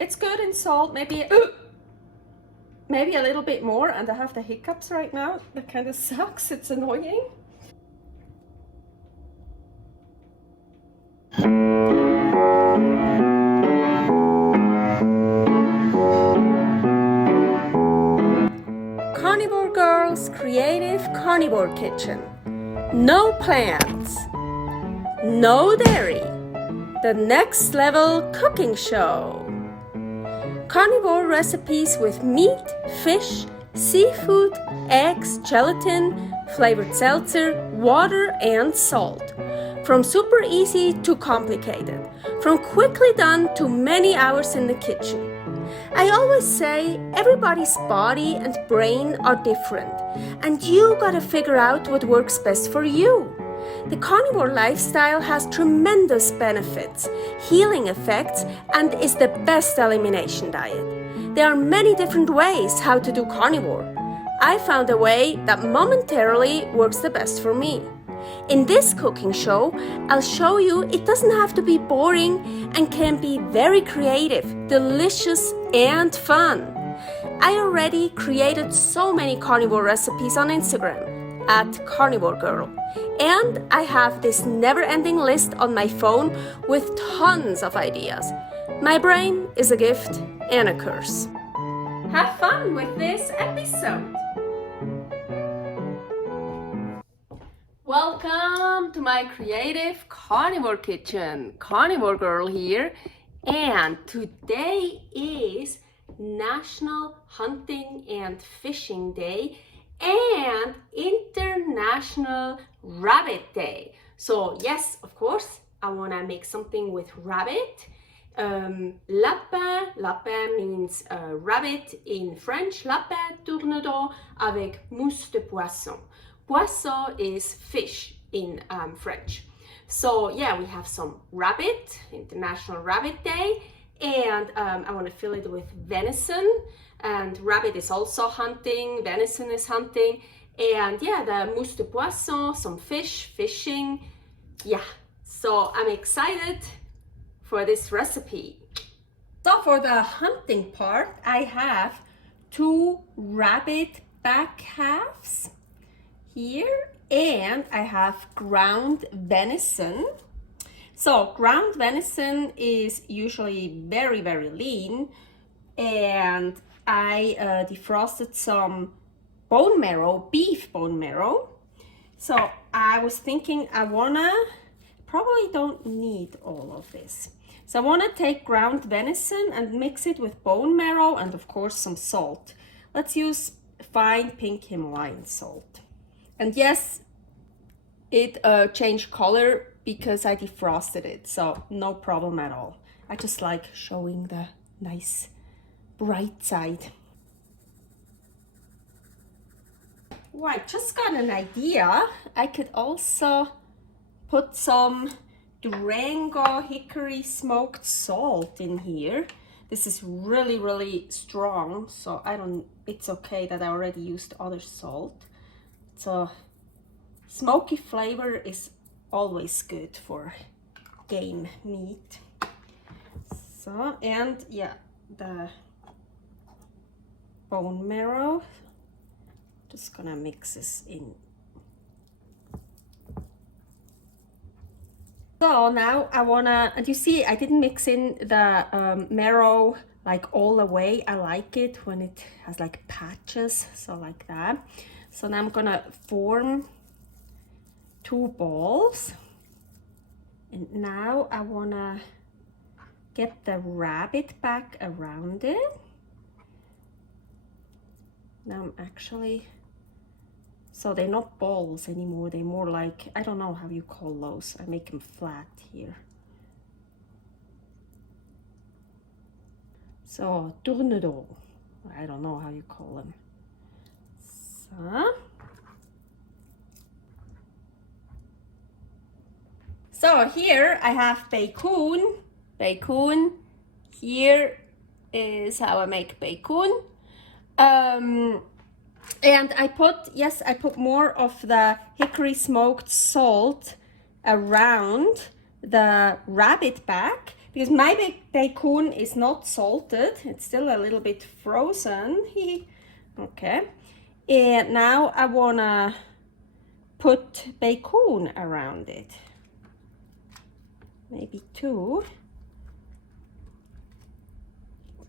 It's good in salt, maybe maybe a little bit more, and I have the hiccups right now. That kind of sucks, it's annoying. Carnivore Girl's Creative Carnivore Kitchen. No plants, no dairy, the next level cooking show. Carnivore recipes with meat, fish, seafood, eggs, gelatin, flavored seltzer, water, and salt. From super easy to complicated, from quickly done to many hours in the kitchen. I always say everybody's body and brain are different, and you gotta figure out what works best for you. The carnivore lifestyle has tremendous benefits, healing effects, and is the best elimination diet. There are many different ways how to do carnivore. I found a way that momentarily works the best for me. In this cooking show, I'll show you it doesn't have to be boring and can be very creative, delicious, and fun. I already created so many carnivore recipes on Instagram @karnivorgirl, and I have this never-ending list on my phone with tons of ideas. My brain is a gift and a curse. Have fun with this episode. Welcome to my creative carnivore kitchen. Carnivore Girl here, and today is National Hunting and Fishing Day and International Rabbit Day. So yes, of course, I want to make something with rabbit. Lapin means rabbit in French. Lapin, Tournedos, avec Mousse de Poisson. Poisson is fish in French. So yeah, we have some rabbit, International Rabbit Day, and I want to fill it with venison. And rabbit is also hunting, venison is hunting, and yeah, the mousse de poisson, some fish, fishing. Yeah, so I'm excited for this recipe. So for the hunting part, I have 2 rabbit back halves here, and I have ground venison. So ground venison is usually very, very lean, and I defrosted some bone marrow, beef bone marrow. So I was thinking probably don't need all of this. So I wanna take ground venison and mix it with bone marrow and of course some salt. Let's use fine pink Himalayan salt. And yes, it changed color because I defrosted it, so no problem at all. I just like showing the nice bright side. Oh, I just got an idea. I could also put some Durango hickory smoked salt in here. This is really, really strong, so it's okay that I already used other salt. So smoky flavor is always good for game meat. So, and yeah, the bone marrow. Just gonna mix this in. So now I wanna, and you see I didn't mix in the marrow like all the way. I like it when it has like patches, so like that. So now I'm gonna form 2 balls, and now I wanna get the rabbit back around it. Now I'm actually, so they're not balls anymore, they're more like, I don't know how you call those. I make them flat here. So tournedos, I don't know how you call them. So here I have Bacoon. Bacoon. Here is how I make Bacoon. And I put more of the hickory smoked salt around the rabbit back because my bacon is not salted. It's still a little bit frozen. Okay. And now I wanna put bacon around it. Maybe 2.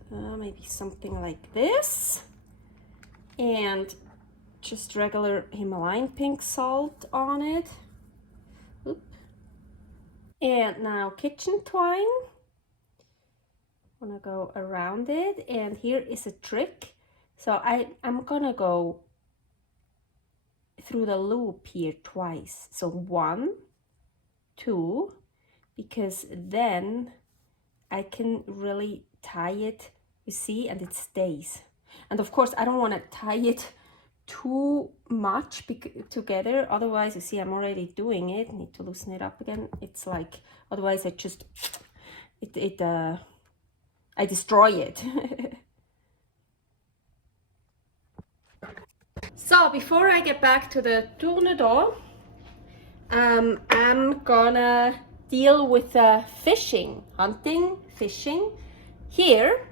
Maybe something like this. And just regular Himalayan pink salt on it. Oop. And now kitchen twine. I'm gonna go around it, and here is a trick. So I'm gonna go through the loop here twice. So 1, 2, because then I can really tie it, you see, and it stays. And of course I don't want to tie it too much together, otherwise, you see, I'm already doing it. I need to loosen it up again. It's like, otherwise I just I destroy it. So before I get back to the tournedos, I'm gonna deal with fishing, hunting, fishing. Here,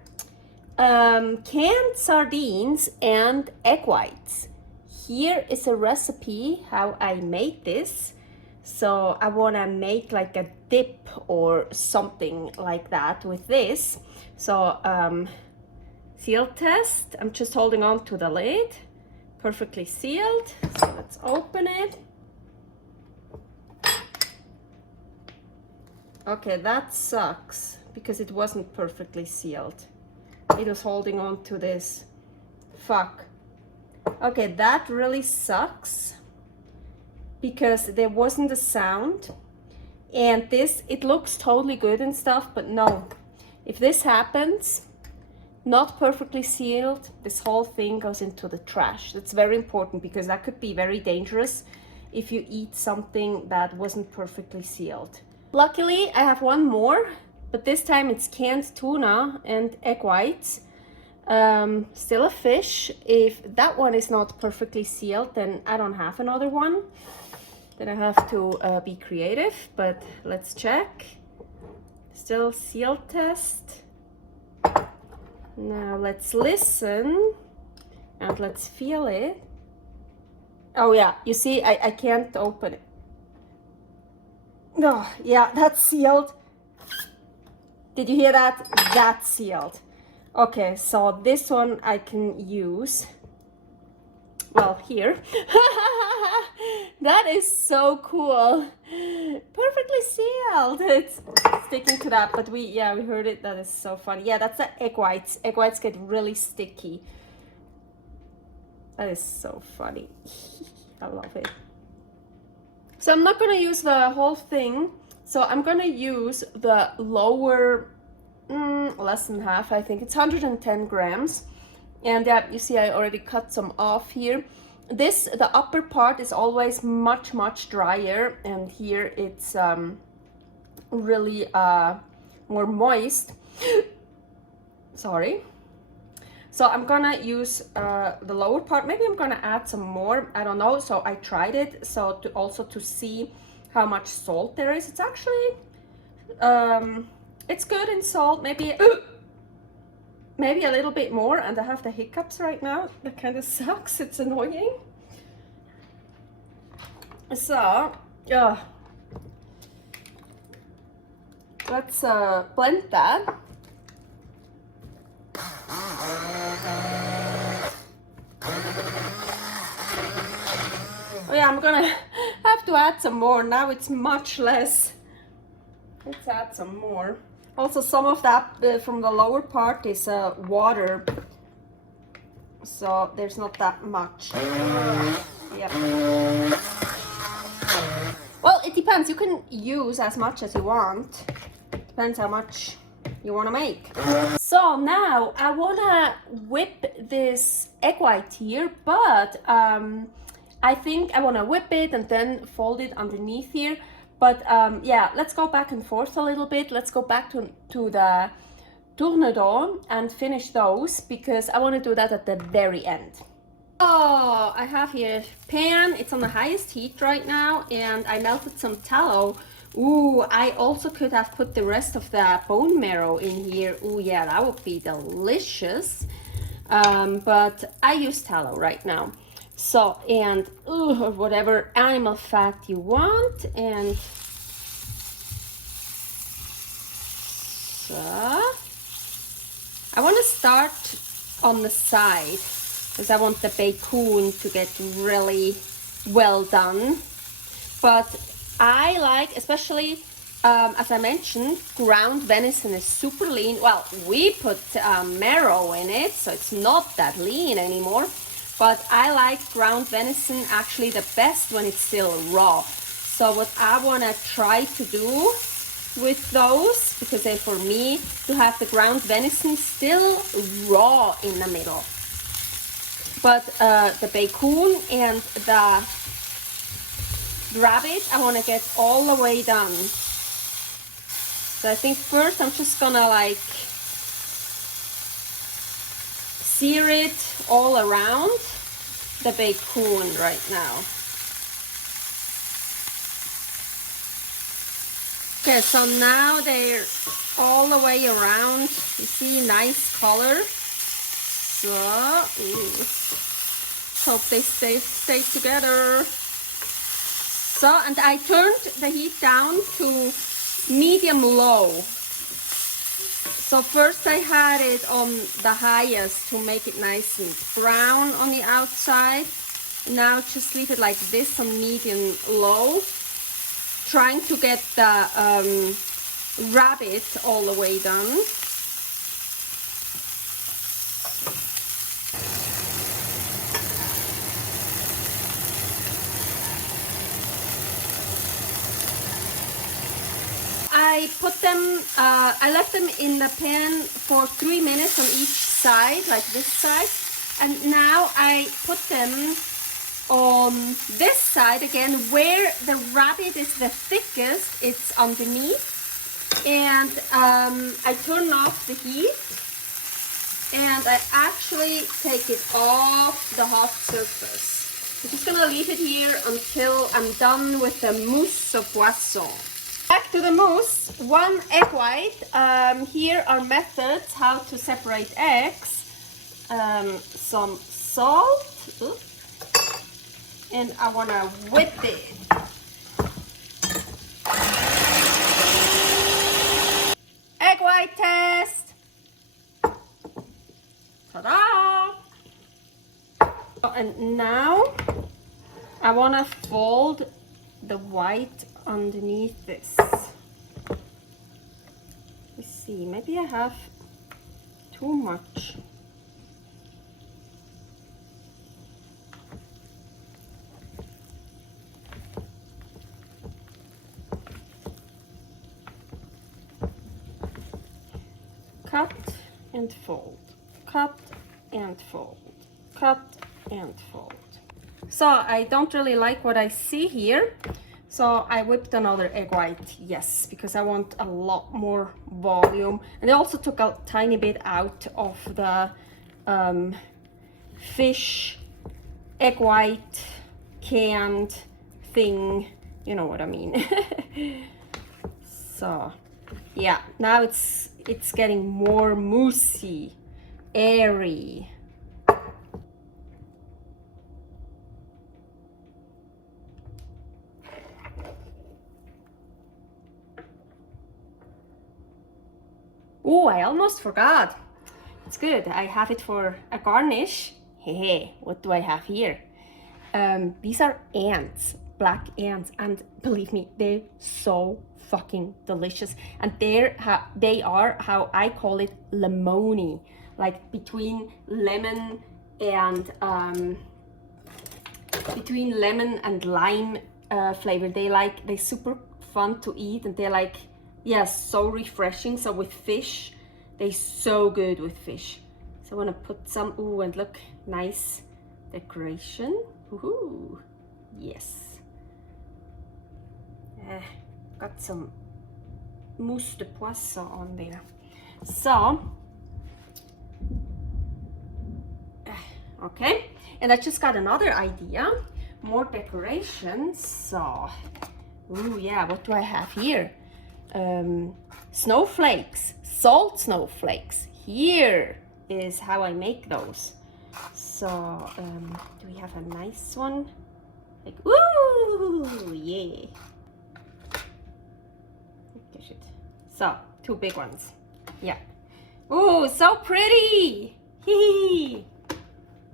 canned sardines and egg whites. Here is a recipe how I made this. So I wanna make like a dip or something like that with this. So seal test, I'm just holding on to the lid, perfectly sealed. So let's open it. Okay, that sucks because it wasn't perfectly sealed. It was holding on to this. Fuck. Okay, that really sucks because there wasn't a sound. And this, it looks totally good and stuff, but no. If this happens, not perfectly sealed, this whole thing goes into the trash. That's very important because that could be very dangerous if you eat something that wasn't perfectly sealed. Luckily, I have one more, but this time it's canned tuna and egg whites. Still a fish. If that one is not perfectly sealed, then I don't have another one. Then I have to be creative, but let's check. Still seal test. Now let's listen and let's feel it. Oh yeah, you see, I can't open it. Oh, yeah, that's sealed. Did you hear that? That's sealed. Okay, so this one I can use. Well, here. That is so cool. Perfectly sealed. It's sticking to that, but we heard it. That is so funny. Yeah, that's the egg whites. Egg whites get really sticky. That is so funny. I love it. So I'm not gonna use the whole thing. So I'm gonna use the lower, less than half, I think. It's 110 grams. And yeah, you see I already cut some off here. The upper part is always much, much drier. And here it's really more moist. Sorry. So I'm gonna use the lower part. Maybe I'm gonna add some more, I don't know. So I tried it, so to see how much salt there is. It's actually, it's good in salt, maybe a little bit more. And I have the hiccups right now. That kind of sucks, it's annoying. So, let's blend that. Oh yeah, I'm gonna have to add some more. Now it's much less. Let's add some more. Also, some of that from the lower part is water, so there's not that much. Yep. Well, it depends. You can use as much as you want. Depends how much you want to make. So now I want to whip this egg white here, but I think I want to whip it and then fold it underneath here. But yeah, let's go back and forth a little bit. Let's go back to the tournedos and finish those, because I want to do that at the very end. Oh, I have here a pan. It's on the highest heat right now, and I melted some tallow Ooh, I also could have put the rest of the bone marrow in here. Ooh, yeah, that would be delicious. But I use tallow right now. So, and whatever animal fat you want. And so, I want to start on the side because I want the bacon to get really well done. But I like, especially as I mentioned, ground venison is super lean. Well, we put marrow in it, so it's not that lean anymore. But I like ground venison actually the best when it's still raw. So what I want to try to do with those, because they, for me, to have the ground venison still raw in the middle. But the bacon and the rabbit, I want to get all the way done. So I think first I'm just gonna like sear it all around the bacon right now. Okay, so now they're all the way around. You see, nice color. So, hope they stay together. So, and I turned the heat down to medium low. So first I had it on the highest to make it nice and brown on the outside. Now just leave it like this on medium low, trying to get the rabbit all the way done. I put them, I left them in the pan for 3 minutes on each side, like this side. And now I put them on this side again, where the rabbit is the thickest, it's underneath. And I turn off the heat. And I actually take it off the hot surface. I'm just gonna leave it here until I'm done with the mousse de poisson. Back to the mousse, 1 egg white. Here are methods how to separate eggs. Some salt, and I want to whip it. Egg white test. Ta-da! And now I want to fold the white underneath this. Let's see, maybe I have too much. Cut and fold, cut and fold, cut and fold. So I don't really like what I see here. So I whipped another egg white, yes, because I want a lot more volume. And I also took a tiny bit out of the fish egg white canned thing, you know what I mean. So yeah, now it's getting more moussey, airy. Oh, I almost forgot. It's good. I have it for a garnish. Hey, what do I have here? These are ants, black ants, and believe me, they're so fucking delicious. And they are how I call it lemony, like between lemon and lime flavor. They're super fun to eat, and they're like, yes, so refreshing. So with fish, they're so good with fish. So I want to put some, ooh, and look, nice decoration. Woohoo! Yes. Got some mousse de poisson on there. So, okay. And I just got another idea, more decoration. So Ooh, yeah, what do I have here? Snowflakes, salt snowflakes. Here is how I make those. So, do we have a nice one? Like, ooh, yeah. So, 2 big ones. Yeah. Ooh, so pretty. Hee.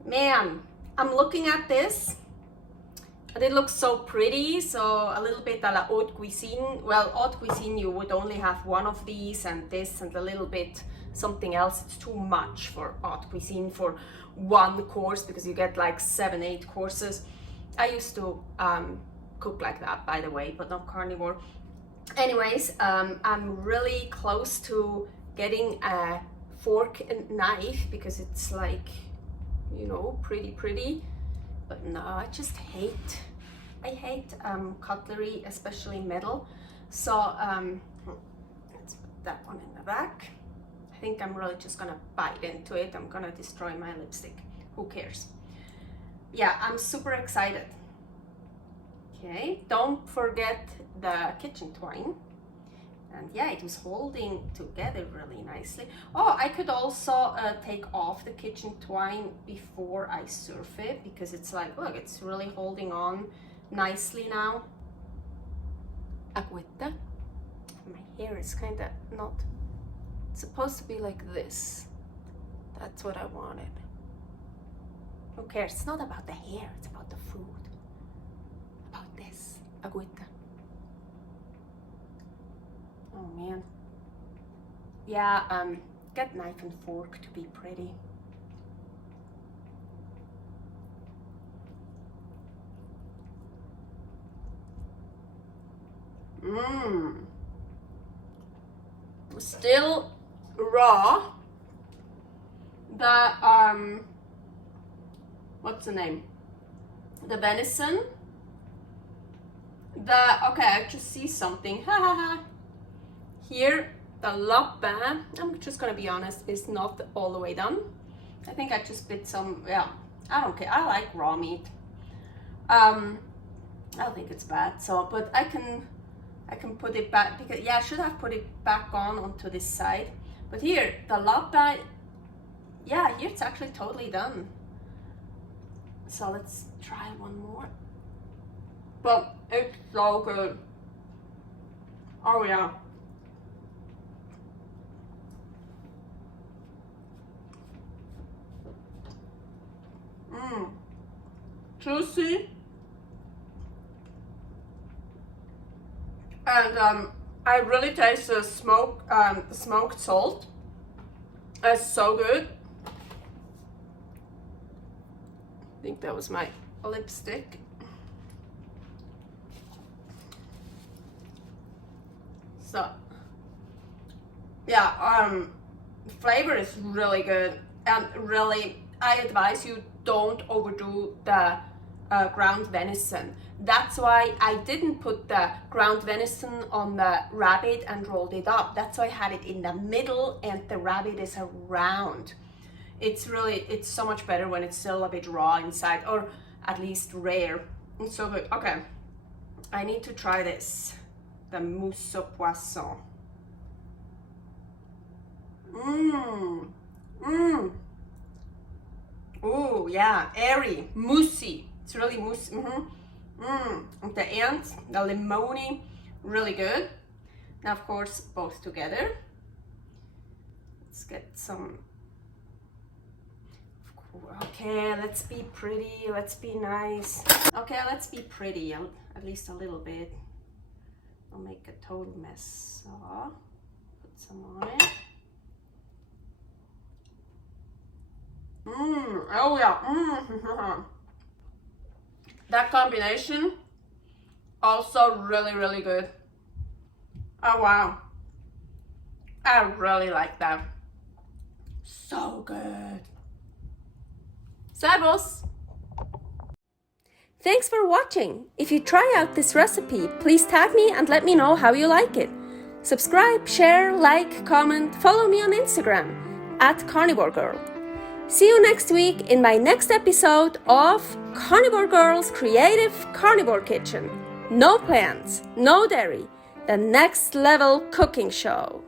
Man, I'm looking at this. But it looks so pretty, so a little bit a la haute cuisine. Well, haute cuisine, you would only have one of these and this and a little bit something else. It's too much for haute cuisine for one course because you get like 7-8 courses. I used to cook like that, by the way, but not carnivore. Anyways, I'm really close to getting a fork and knife because it's like, you know, pretty. But no, I just hate, cutlery, especially metal. So let's put that one in the back. I think I'm really just gonna bite into it. I'm gonna destroy my lipstick. Who cares? Yeah, I'm super excited. Okay, don't forget the kitchen twine. And yeah, it was holding together really nicely. Oh, I could also take off the kitchen twine before I surf it because it's like, look, it's really holding on nicely now. Agüita. My hair is kind of not supposed to be like this. That's what I wanted. Who cares? It's not about the hair, it's about the food. About this. Agüita. Oh man. Yeah, get knife and fork to be pretty. Still raw. The what's the name? The venison. Okay, I just see something. Ha ha ha. Here, the Lapin, I'm just gonna be honest, is not all the way done. I think I just bit some, yeah, I don't care. I like raw meat. I don't think it's bad. So, but I can put it back because, yeah, I should have put it back onto this side. But here, the Lapin, yeah, here it's actually totally done. So let's try one more. But it's so good. Oh yeah. Juicy, and I really taste the smoked salt. It's so good. I think that was my lipstick. So yeah, flavor is really good, and really I advise you don't overdo the ground venison. That's why I didn't put the ground venison on the rabbit and rolled it up. That's why I had it in the middle and the rabbit is around. It's so much better when it's still a bit raw inside, or at least rare. It's so good. Okay, I need to try this, the Mousse de Poisson. Oh yeah, airy, moussey. It's really moussey. And the ant, the limoni, really good. Now, of course, both together. Let's get some. Okay, let's be pretty. Let's be nice. Okay, let's be pretty. At least a little bit. I'll make a total mess. So, put some on it. Oh yeah. That combination also really good. Oh wow, I really like that. So good. Servus. Thanks for watching. If you try out this recipe, please tag me and let me know how you like it. Subscribe, share, like, comment, follow me on Instagram @karnivorgirl. See you next week in my next episode of Carnivore Girl's Creative Carnivore Kitchen. No plants, no dairy, the next level cooking show.